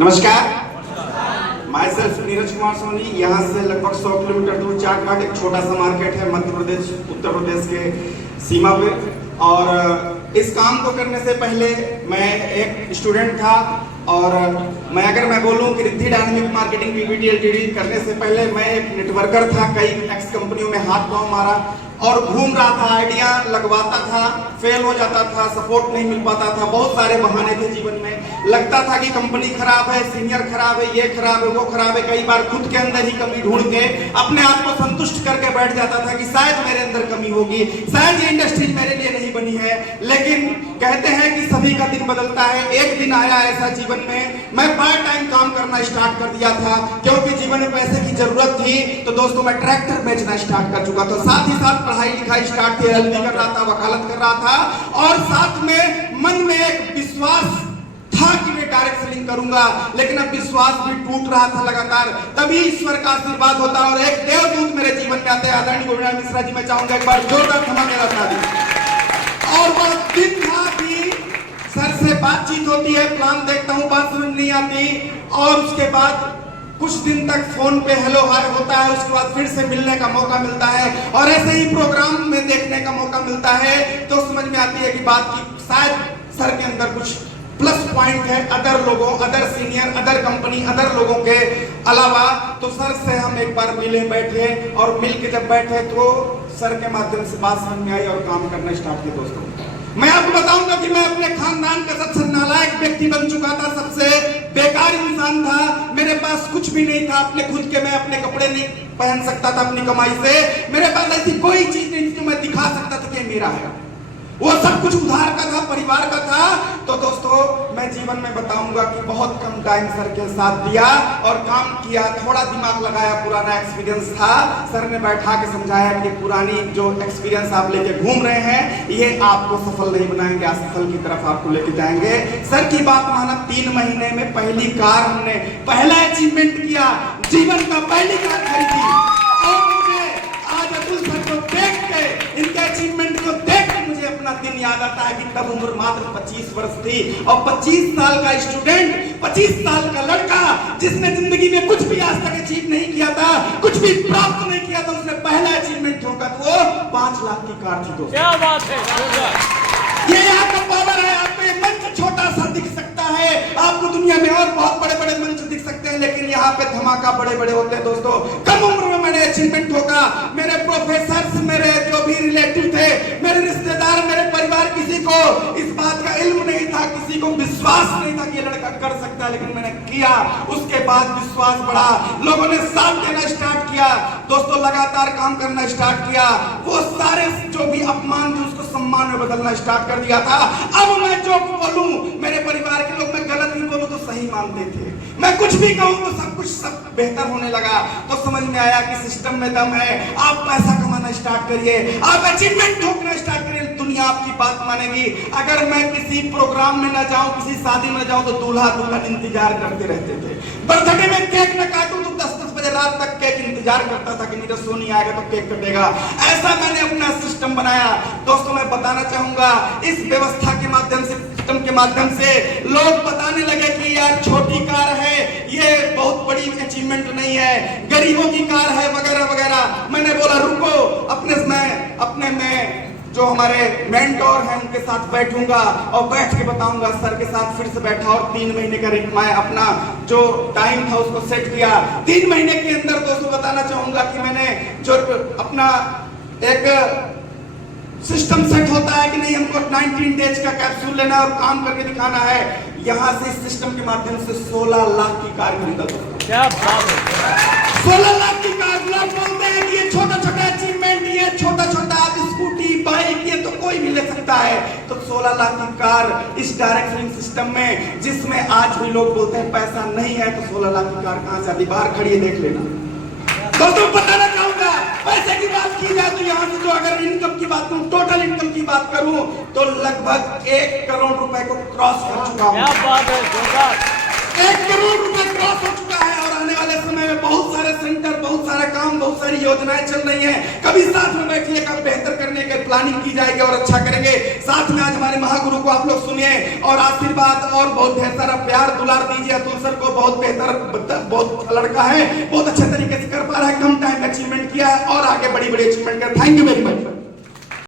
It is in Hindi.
नमस्कार, माई सेल्फ नीरज कुमार सोनी। यहाँ से लगभग 100 किलोमीटर दूर चाटघाट एक छोटा सा मार्केट है मध्य प्रदेश उत्तर प्रदेश के सीमा पे। और इस काम को करने से पहले मैं एक स्टूडेंट था और मैं बोलूं कि Riddhi dynamic marketing Pvt LTD करने से पहले मैं एक नेटवर्कर था। कई एक्स कंपनियों में हाथ पांव मारा और घूम रहा था, आइडिया लगवाता था, फेल हो जाता था, सपोर्ट नहीं मिल पाता था, बहुत सारे बहाने थे जीवन में। लगता था कि कंपनी खराब है, सीनियर खराब है, ये खराब है, वो खराब है। कई बार खुद के अंदर ही कमी ढूंढ के अपने आप को संतुष्ट करके बैठ जाता था कि शायद मेरे अंदर कमी होगी, शायद ये इंडस्ट्री मेरे लिए नहीं बनी है। लेकिन कहते हैं कि सभी का दिन बदलता है। एक दिन आया ऐसा जीवन में, मैं पार्ट टाइम काम करना स्टार्ट कर दिया था क्योंकि जीवन में पैसे की जरूरत थी। तो दोस्तों मैं ट्रैक्टर बेचना स्टार्ट कर चुका था, साथ ही साथ पढ़ाई लिखाई स्टार्ट थी, एलएलबी कर रहा था, वकालत कर रहा था और साथ में मन में एक विश्वास था कि मैं डायरेक्ट सेलिंग करूंगा। लेकिन अब विश्वास भी टूट रहा था लगातार। तभी ईश्वर का आशीर्वाद होता है और एक देवदूत मेरे जीवन में आते हैं, आदरणीय गोविंद मिश्रा जी। मैं चाहूंगा एक बार जोरदार धमाकेदार ताली। और वह दिन था कि सर से बातचीत होती है, प्लान देखता हूं, बात समझ नहीं आती और उसके बाद कुछ दिन तक फोन पे हेलो हाय होता है। उसके बाद फिर से मिलने का मौका मिलता है और ऐसे ही प्रोग्राम में देखने का मौका मिलता है तो समझ में आती है कि बात की शायद सर के अंदर कुछ प्लस पॉइंट है अदर लोगों, other senior, other company, other लोगों के अलावा। तो सर से हम एक बार मिले, बैठे और मिल के जब बैठे तो सर के माध्यम से बात समझ में आई और काम करना स्टार्ट किया। दोस्तों मैं आपको बताऊंगा कि मैं अपने खानदान का सबसे नालायक व्यक्ति बन चुका था, सबसे बेकार इंसान था। मेरे पास कुछ भी नहीं था, अपने खुद के मैं अपने कपड़े नहीं पहन सकता था अपनी कमाई से। मेरे पास ऐसी कोई चीज नहीं थी जो मैं दिखा सकता था कि मेरा है। वो सब कुछ उधार का था, परिवार का था। तो दोस्तों मैं जीवन में बताऊंगा कि बहुत कम टाइम सर के साथ दिया और काम किया, थोड़ा दिमाग लगाया, पुराना एक्सपीरियंस था। सर ने बैठा के समझाया कि पुरानी जो एक्सपीरियंस आप लेके घूम रहे हैं ये आपको सफल नहीं बनाएंगे, असफल की तरफ आपको लेके जाएंगे। सर की बात माना, 3 महीने में पहली कार हमने पहला अचीवमेंट किया, जीवन का पहली कार खरीदी। और मुझे आज अतुल सर को देख के, इनके अचीवमेंट को देख के मुझे अपना दिन याद आता है कि तब उम्र मात्र 25 वर्ष थी और 25 साल का स्टूडेंट, 25 साल का लड़का जिसने जिंदगी में कुछ भी आज तक अचीव नहीं किया था, कुछ भी प्राप्त नहीं किया था, उसने पहला अचीवमेंट ठोका तो वो 5 लाख की कार थी। दोस्तों क्या बात है, ये यहाँ का पावर है। आपको ये मंच छोटा सा दिख सकता है, आपको दुनिया में और बहुत बड़े बड़े मंच दिख सकते हैं, लेकिन यहाँ पे धमाका बड़े बड़े होते हैं। दोस्तों कम उम्र में मैंने अचीवमेंट ठोका। मेरे प्रोफेसर, मेरे जो भी रिलेटिव थे, मेरे रिश्तेदार, मेरे परिवार, किसी को इस बात का इल्म नहीं था, किसी को विश्वास नहीं था कि ये लड़का कर सकता है, लेकिन मैंने किया। उसके बाद विश्वास बढ़ा, लोगों ने साथ देना स्टार्ट किया। दोस्तों लगातार काम करना स्टार्ट किया। वो सारे जो भी अपमान थे उसको सम्मान में बदलना स्टार्ट कर दिया था। अब मैं जो बोलूं, मेरे परिवार के लोग, मैं गलत भी बोलूं तो सही मानते थे, मैं कुछ भी कहूं तो सब बेहतर होने लगा। तो समझ में आया कि सिस्टम में दम है। आप पैसा कमाना स्टार्ट करिए, आप अचीवमेंट ठोकना स्टार्ट करिए, दुनिया आपकी बात मानेगी। अगर मैं किसी प्रोग्राम में न जाऊं, किसी शादी में जाऊं तो दूल्हा दुल्हन इंतजार करते रहते थे। बर्थडे में केक न काटूं तो 10-10 बजे रात तक केक इंतजार करता था कि नीरज सोनी आएगा तो केक कटेगा। ऐसा मैंने अपना सिस्टम बनाया। दोस्तों मैं बताना चाहूंगा, इस व्यवस्था के माध्यम से, सिस्टम के माध्यम से लोग बताने लगे कि यार छोटी कार है, ये बहुत बड़ी अचीवमेंट नहीं है, गरीबों की कार है, वगैरह वगैरह। मैंने बोला रुको, अपने में जो हमारे मेंटोर हैं उनके साथ बैठूंगा और बैठ के बताऊंगा। सर के साथ फिर से बैठा और 3 महीने का मैं अपना जो टाइम था उसको सेट किया। 3 महीने के अंदर दोस्तों बताना चाहूंगा कि मैंने जो अपना एक सिस्टम सेट होता है कि नहीं, हमको 19 डेज का कैप्सूल लेना है और काम करके दिखाना है। यहाँ से इस सिस्टम के माध्यम से 16 लाख की कार खरीदा। क्या बात है, 16 लाख की कार। लोग बोलते हैं कि ये छोटा छोटा अचीवमेंट, ये छोटा छोटा आप स्कूटी, बाइक, ये तो कोई भी ले सकता है। तो 16 लाख की कार इस डायरेक्ट सेलिंग सिस्टम में, जिसमें आज भी लोग बोलते हैं पैसा नहीं है, तो 16 लाख की कार कहां से आती? बाहर खड़ी है, देख लेना। दोस्तों बताना चाहूंगा, पैसे की बात की जाए तो यहाँ से जो अगर इनकम की बात करूं, टोटल इनकम की बात करूं तो लगभग 1 करोड़ रुपए को क्रॉस कर चुका हूं। क्या बात है, 1 करोड़ रुपए क्रॉस हो चुका है और आने वाले समय में बहुत सारे सेंटर, बहुत सारा काम, बहुत सारी योजनाएं चल रही हैं। कभी साथ में बैठिए, कब बेहतर करने की प्लानिंग की जाएगी और अच्छा करेंगे। साथ में आज हमारे महागुरु को आप लोग सुनिए और आशीर्वाद और बहुत ढेर सारा प्यार दुलार दीजिए। अतुल सर को बहुत बेहतर, बहुत अच्छा लड़का है, बहुत अच्छे तरीके से कर पा रहा है, कम टाइम में अचीवमेंट किया है और आगे बड़ी बड़ी अचीवमेंट कर। Thank you very much.